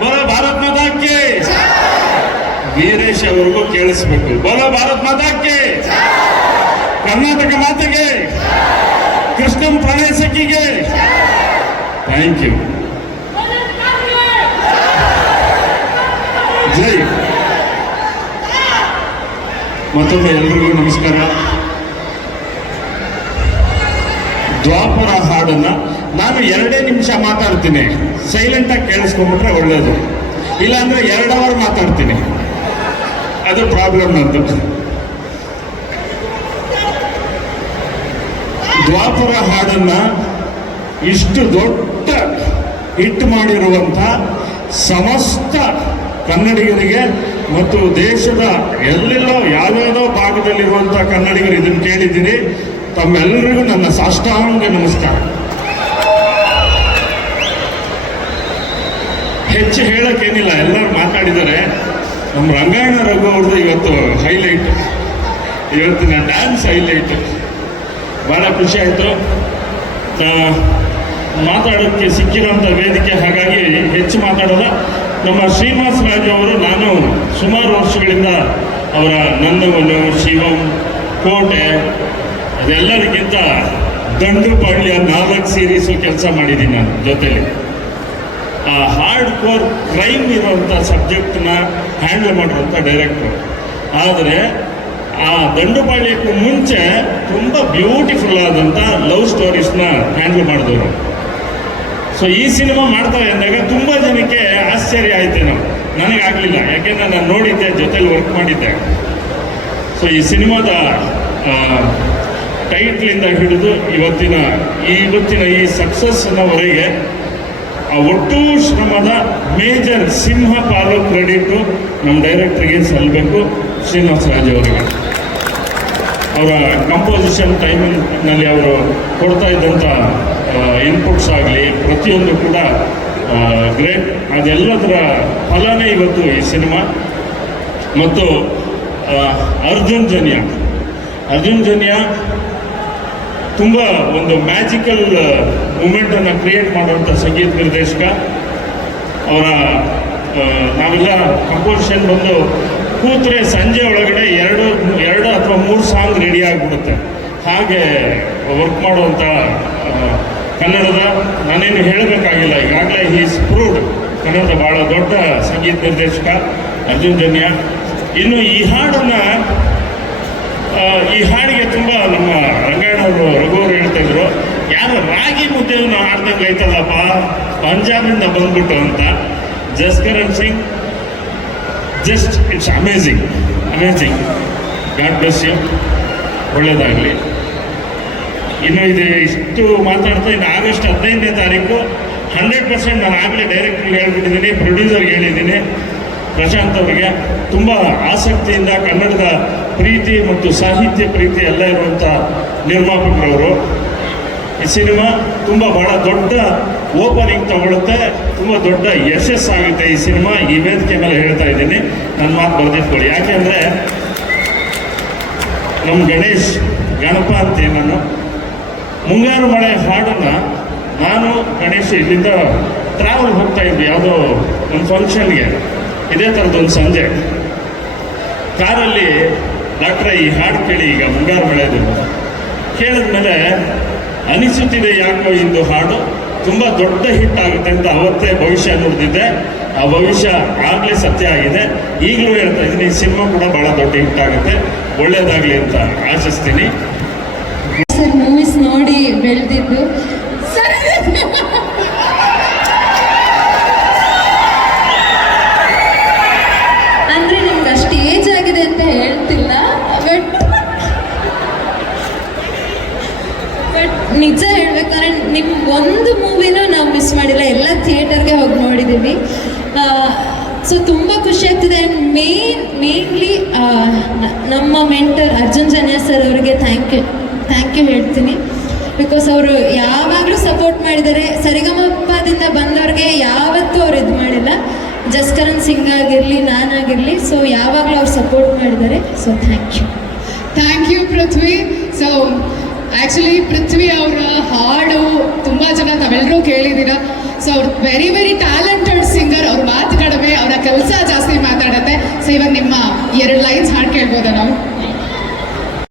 ಬೋಲೋ ಭಾರತ್ ಮಾತಾಕ್ಕೆ ವೀರೇಶ್ ಅವರಿಗೂ ಕೇಳಿಸ್ಬೇಕು ಬೋಲೋ ಭಾರತ್ ಮಾತಾಕ್ಕೆ ಕರ್ನಾಟಕ ಮಾತೆಗೆ ಕೃಷ್ಣಂ ಪ್ರಣಯ ಸಖಿಗೆ ಥ್ಯಾಂಕ್ ಯು ಜೈ ಮತ್ತೊಮ್ಮೆ ಎಲ್ರಿಗೂ ನಮಸ್ಕಾರ ದ್ವಾಪರ ನಾನು ಎರಡೇ ನಿಮಿಷ ಮಾತಾಡ್ತೀನಿ. ಸೈಲೆಂಟ್ ಆಗಿ ಕೇಳಿಸ್ಕೊಂಡ್ಬಿಟ್ರೆ ಒಳ್ಳೇದು. ಇಲ್ಲಾಂದ್ರೆ ಎರಡು ಅವರ್ ಮಾತಾಡ್ತೀನಿ. ಅದು ಪ್ರಾಬ್ಲಮ್ ನಂದು. ದ್ವಾಪರ ಹಾಡನ್ನ ಇಷ್ಟು ದೊಡ್ಡ ಹಿಟ್ ಮಾಡಿರುವಂಥ ಸಮಸ್ತ ಕನ್ನಡಿಗರಿಗೆ ಮತ್ತು ದೇಶದ ಎಲ್ಲೆಲ್ಲೋ ಯಾವ್ಯಾವುದೋ ಭಾಗದಲ್ಲಿರುವಂಥ ಕನ್ನಡಿಗರು ಇದನ್ನು ಕೇಳಿದ್ದೀರಿ ತಮ್ಮೆಲ್ಲರಿಗೂ ನನ್ನ ಸಾಷ್ಟಾಂಗ ನಮಸ್ಕಾರ. ಹೆಚ್ಚು ಹೇಳೋಕ್ಕೇನಿಲ್ಲ, ಎಲ್ಲರೂ ಮಾತಾಡಿದ್ದಾರೆ. ನಮ್ಮ ರಂಗಾಯಣ ರಘು ಅವ್ರದ್ದು ಇವತ್ತು ಹೈಲೈಟ್ ಇವತ್ತಿನ ಡ್ಯಾನ್ಸ್ ಹೈಲೈಟ್ ಭಾಳ ಖುಷಿ ಆಯಿತು. ಮಾತಾಡೋಕ್ಕೆ ಸಿಕ್ಕಿರೋಂಥ ವೇದಿಕೆ, ಹಾಗಾಗಿ ಹೆಚ್ಚು ಮಾತಾಡೋಲ್ಲ ನಮ್ಮ ಶ್ರೀನಿವಾಸ ರಾಜು ಅವರು. ನಾನು ಸುಮಾರು ವರ್ಷಗಳಿಂದ ಅವರ ನಂದವನು ಶಿವಂ, ಕೋಟೆ, ಅದೆಲ್ಲರಿಗಿಂತ ದಂಡುಪಾಳ್ಯ ನಾಲ್ಕು ಸೀರೀಸು ಕೆಲಸ ಮಾಡಿದ್ದೀನಿ ನಾನು ಜೊತೆಲಿ. ಆ ಹಾರ್ಡ್ ಕೋರ್ ಕ್ರೈಮ್ ಇರುವಂಥ ಸಬ್ಜೆಕ್ಟ್ನ ಹ್ಯಾಂಡಲ್ ಮಾಡಿರುವಂಥ ಡೈರೆಕ್ಟರ್ ಆದರೆ ಆ ದಂಡುಪಾಳ್ಯಕ್ಕೂ ಮುಂಚೆ ತುಂಬ ಬ್ಯೂಟಿಫುಲ್ ಆದಂಥ ಲವ್ ಸ್ಟೋರೀಸ್ನ ಹ್ಯಾಂಡಲ್ ಮಾಡಿದವರು ಸೊ ಈ ಸಿನಿಮಾ ಮಾಡ್ತಾರೆ ಅಂದಾಗ ತುಂಬ ಜನಕ್ಕೆ ಆಶ್ಚರ್ಯ ಆಯ್ತೇನೋ ನನಗಾಗಲಿಲ್ಲ ಯಾಕೆಂದ್ರೆ ನಾನು ನೋಡಿದ್ದೆ, ಜೊತೆಲಿ ವರ್ಕ್ ಮಾಡಿದ್ದೆ. ಸೊ ಈ ಸಿನಿಮಾದ ಟೈಟ್ಲಿಂದ ಹಿಡಿದು ಇವತ್ತಿನ, ಈ ಇವತ್ತಿನ ಈ ಸಕ್ಸಸ್ನವರೆಗೆ ಆ ಒಟ್ಟು ಶ್ರಮದ ಮೇಜರ್ ಸಿಂಹ ಪಾಲು ಕ್ರೆಡಿಟು ನಮ್ಮ ಡೈರೆಕ್ಟರ್ಗೆ ಸಲ್ಲಬೇಕು ಶ್ರೀನಿವಾಸ ರಾಜ್ ಅವರಿಗೆ. ಅವರ ಕಂಪೋಸಿಷನ್ ಟೈಮಿಂಗ್ನಲ್ಲಿ ಅವರು ಕೊಡ್ತಾ ಇದ್ದಂಥ ಇನ್ಪುಟ್ಸ್ ಆಗಲಿ, ಪ್ರತಿಯೊಂದು ಕೂಡ ಗ್ರೇಟ್ ಅದೆಲ್ಲದರ ಫಲನೇ ಇವತ್ತು ಈ ಸಿನಿಮಾ. ಮತ್ತು ಅರ್ಜುನ್ ಜನ್ಯ. ಅರ್ಜುನ್ ಜನ್ಯ ತುಂಬ ಒಂದು ಮ್ಯಾಜಿಕಲ್ ಮೂಮೆಂಟನ್ನು ಕ್ರಿಯೇಟ್ ಮಾಡುವಂಥ ಸಂಗೀತ ನಿರ್ದೇಶಕ. ಅವರ ನಾವೆಲ್ಲ ಕಂಪೋಸಿಷನ್ ಬಂದು ಕೂತ್ರೆ ಸಂಜೆ ಒಳಗಡೆ ಎರಡು ಎರಡು ಅಥವಾ ಮೂರು ಸಾಂಗ್ ರೆಡಿ ಆಗಿಬಿಡುತ್ತೆ. ಹಾಗೆ ವರ್ಕ್ ಮಾಡುವಂಥ ಕನ್ನಡದ. ನಾನೇನು ಹೇಳಬೇಕಾಗಿಲ್ಲ, ಈಗಾಗಲೇ ಈಸ್ ಪ್ರೂವ್ಡ್ ಕನ್ನಡದ ಭಾಳ ದೊಡ್ಡ ಸಂಗೀತ ನಿರ್ದೇಶಕ, ಅರ್ಜುನ್ ಜನ್ಯ. ಇನ್ನು ಈ ಹಾಡನ್ನು ಈ ಹಾಡಿಗೆ ತುಂಬ ನಮ್ಮ ಯಾರು ರಾಗಿ ಮುದ್ದೆಯನ್ನು ಆಡ್ದಂಗೆ ಐತಲ್ಲಪ್ಪ ಪಂಜಾಬಿಂದ ಬಂದ್ಬಿಟ್ಟು ಅಂತ. Jaskaran Singh. Just it's amazing amazing god bless you ಒಳ್ಳೇದಾಗಲಿ. ಇನ್ನು ಇದೆ, ಇಷ್ಟು ಮಾತಾಡ್ತಾ ಇನ್ನು ಆಗಸ್ಟ್ ಹದಿನೈದನೇ ತಾರೀಕು ಹಂಡ್ರೆಡ್ ಪರ್ಸೆಂಟ್ ನಾನು ಆಗಲೇ ಡೈರೆಕ್ಟ್ರಿಗೆ ಹೇಳ್ಬಿಟ್ಟಿದ್ದೀನಿ ಪ್ರೊಡ್ಯೂಸರ್ಗೆ ಹೇಳಿದ್ದೀನಿ. ಪ್ರಶಾಂತ್ ಅವರಿಗೆ ತುಂಬ ಆಸಕ್ತಿಯಿಂದ ಕನ್ನಡದ ಪ್ರೀತಿ ಮತ್ತು ಸಾಹಿತ್ಯ ಪ್ರೀತಿ ಎಲ್ಲ ಇರುವಂಥ ನಿರ್ಮಾಪಕರವರು. ಈ ಸಿನಿಮಾ ತುಂಬ ಬಹಳ ದೊಡ್ಡ ಓಪನಿಂಗ್ ತಗೊಳುತ್ತೆ, ತುಂಬ ದೊಡ್ಡ ಯಶಸ್ಸಾಗುತ್ತೆ ಈ ಸಿನಿಮಾ. ಈ ವೇದಿಕೆ ಮೇಲೆ ಹೇಳ್ತಾ ಇದ್ದೀನಿ. ನನ್ನ ಮಾತು ಬರೆದಿಟ್ಕೊಳ್ಳಿ. ಯಾಕೆಂದರೆ ನಮ್ಮ ಗಣೇಶ್ ಗಣಪ ಅಂತೀನಿ ನಾನು ಮುಂಗಾರು ಮಳೆ ಹಾಡನ್ನು ನಾನು ಗಣೇಶ್ ಇಲ್ಲಿಂದ ಟ್ರಾವೆಲ್ ಹೋಗ್ತಾ ಇದ್ವಿ. ಯಾವುದೋ ಒಂದು ಫಂಕ್ಷನ್ಗೆ ಇದೇ ಥರದ್ದೊಂದು ಸಂಜೆ. ಕಾರಲ್ಲಿ ಡಾಕ್ಟ್ರೆ ಈ ಹಾಡು ಕೇಳಿ ಈಗ ಮುಂಗಾರು ಮಳೆದು. ಕೇಳಿದ್ಮೇಲೆ ಅನಿಸುತ್ತಿದೆ ಯಾಕೋ ಇಂದು ಹಾಡು? ತುಂಬ ದೊಡ್ಡ ಹಿಟ್ ಆಗುತ್ತೆ ಅಂತ ಅವತ್ತೇ ಭವಿಷ್ಯ ನುಡಿದಿದ್ದೆ ಆ ಭವಿಷ್ಯ ಆಗಲೇ ಸತ್ಯ ಆಗಿದೆ. ಈಗಲೂ ಹೇಳ್ತಾ ಇದ್ದೀನಿ, ಈ ಸಿನಿಮಾ ಕೂಡ ಭಾಳ ದೊಡ್ಡ ಹಿಟ್ ಆಗುತ್ತೆ. ಒಳ್ಳೆಯದಾಗಲಿ ಅಂತ ಆಶಿಸ್ತೀನಿ. ಮೂವೀಸ್ ನೋಡಿ ಬೆಳೆದಿದ್ದು. ನಮ್ಮ ಮೆಂಟರ್ ಅರ್ಜುನ್ ಜನ್ಯ ಸರ್ ಅವರಿಗೆ ಥ್ಯಾಂಕ್ ಯು ಥ್ಯಾಂಕ್ ಯು ಹೇಳ್ತೀನಿ. ಬಿಕಾಸ್ ಅವರು ಯಾವಾಗಲೂ ಸಪೋರ್ಟ್ ಮಾಡಿದ್ದಾರೆ. ಸರಿಗಮಪ್ಪದಿಂದ ಬಂದವ್ರಿಗೆ ಯಾವತ್ತೂ ಅವ್ರು ಇದು ಮಾಡಿಲ್ಲ. ಜಸ್ಕರಣ್ ಸಿಂಗ್ ಆಗಿರಲಿ ನಾನಾಗಿರಲಿ ಸೊ ಯಾವಾಗಲೂ ಅವ್ರು ಸಪೋರ್ಟ್ ಮಾಡಿದ್ದಾರೆ. So thank you thank you Prithvi so actually Prithvi ಅವರ ಹಾಡು ತುಂಬ ಜನ ತಾವೆಲ್ಲರೂ ಕೇಳಿದ್ದೀರಾ. ಸೊ ಅವ್ರು ವೆರಿ ವೆರಿ ಟ್ಯಾಲೆಂಟೆಡ್ ಸಿಂಗರ್ ಅವ್ರ ಮಾತು ಕಡಿಮೆ ಅವರ ಕೆಲಸ ಜಾಸ್ತಿ ಸೊ ಇವಾಗ ನಿಮ್ಮ ಎರಡು ಲೈನ್ಸ್ ಹಾಡು ಕೇಳ್ಬೋದಾ ನಾವು?